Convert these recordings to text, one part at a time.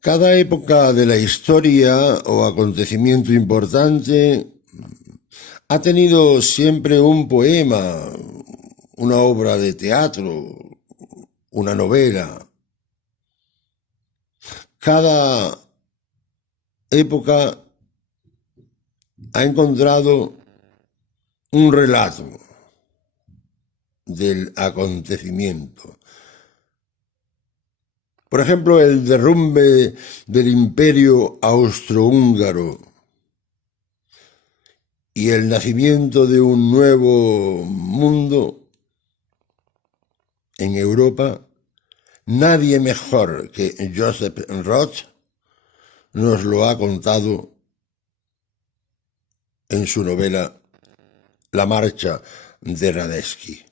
Cada época de la historia o acontecimiento importante ha tenido siempre un poema, una obra de teatro, una novela. Cada época ha encontrado un relato del acontecimiento. Por ejemplo, el derrumbe del Imperio Austrohúngaro y el nacimiento de un nuevo mundo en Europa. Nadie mejor que Joseph Roth nos lo ha contado en su novela La marcha de Radetzky.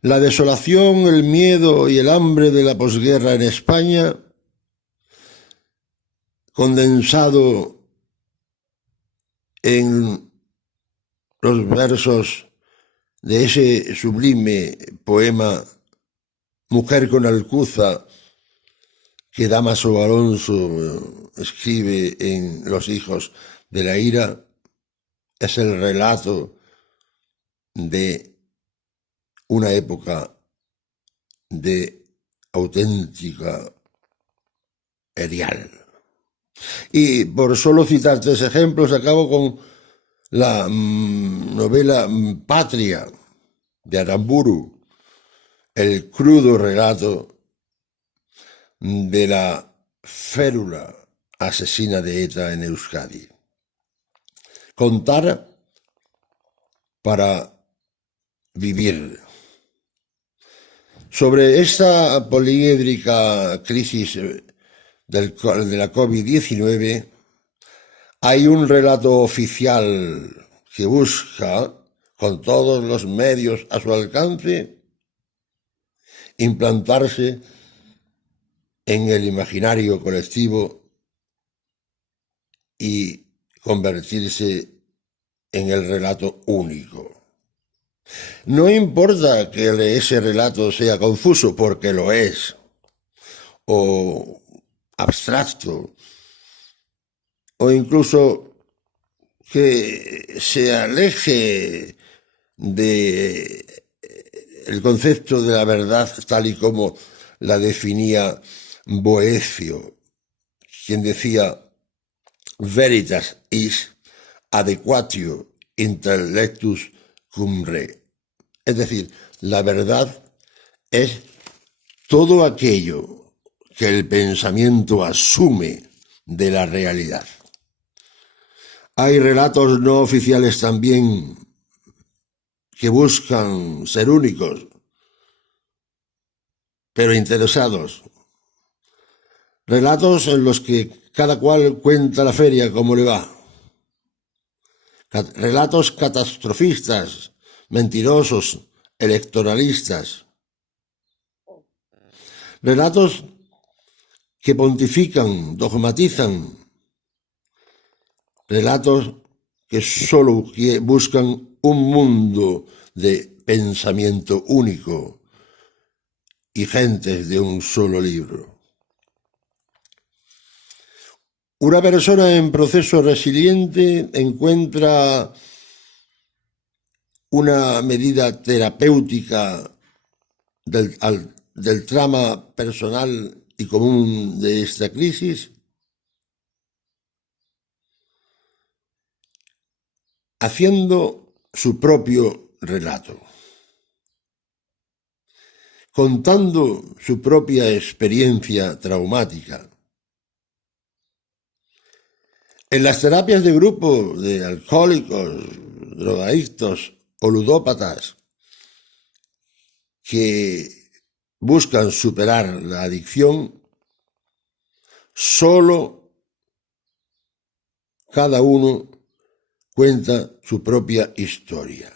La desolación, el miedo y el hambre de la posguerra en España, condensado en los versos de ese sublime poema Mujer con Alcuza que Dámaso Alonso escribe en Los hijos de la ira, es el relato de una época de auténtica erial. Y por solo citar 3 ejemplos, acabo con la novela Patria de Aramburu, el crudo relato de la férula asesina de ETA en Euskadi. Contar para vivir. Sobre esta poliédrica crisis de la COVID-19 hay un relato oficial que busca, con todos los medios a su alcance, implantarse en el imaginario colectivo y convertirse en el relato único. No importa que ese relato sea confuso, porque lo es, o abstracto, o incluso que se aleje de el concepto de la verdad tal y como la definía Boecio, quien decía veritas is adequatio intellectus cum re. Es decir, la verdad es todo aquello que el pensamiento asume de la realidad. Hay relatos no oficiales también que buscan ser únicos, pero interesados. Relatos en los que cada cual cuenta la feria como le va. Relatos catastrofistas, mentirosos, electoralistas. Relatos que pontifican, dogmatizan. Relatos que solo buscan un mundo de pensamiento único y gentes de un solo libro. Una persona en proceso resiliente encuentra una medida terapéutica del trama personal y común de esta crisis, haciendo su propio relato, contando su propia experiencia traumática. En las terapias de grupo de alcohólicos, drogadictos o ludópatas que buscan superar la adicción, solo cada uno cuenta su propia historia.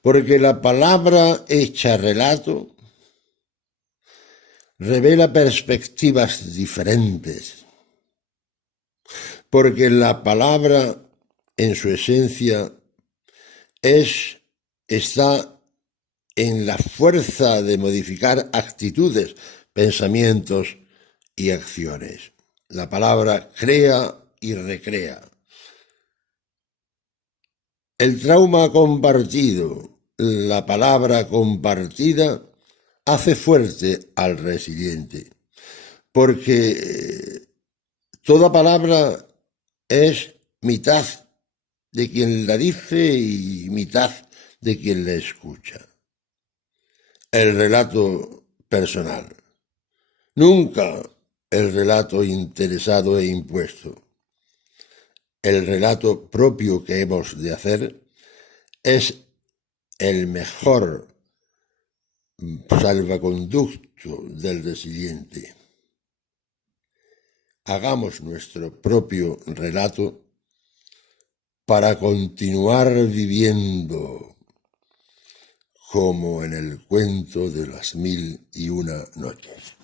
Porque la palabra hecha relato revela perspectivas diferentes. Porque la palabra en su esencia está en la fuerza de modificar actitudes, pensamientos y acciones. La palabra crea y recrea. El trauma compartido, la palabra compartida, hace fuerte al resiliente, porque toda palabra es mitad de quien la dice y mitad de quien la escucha. El relato personal. Nunca el relato interesado e impuesto. El relato propio que hemos de hacer es el mejor salvaconducto del resiliente. Hagamos nuestro propio relato para continuar viviendo como en el cuento de las 1001 noches.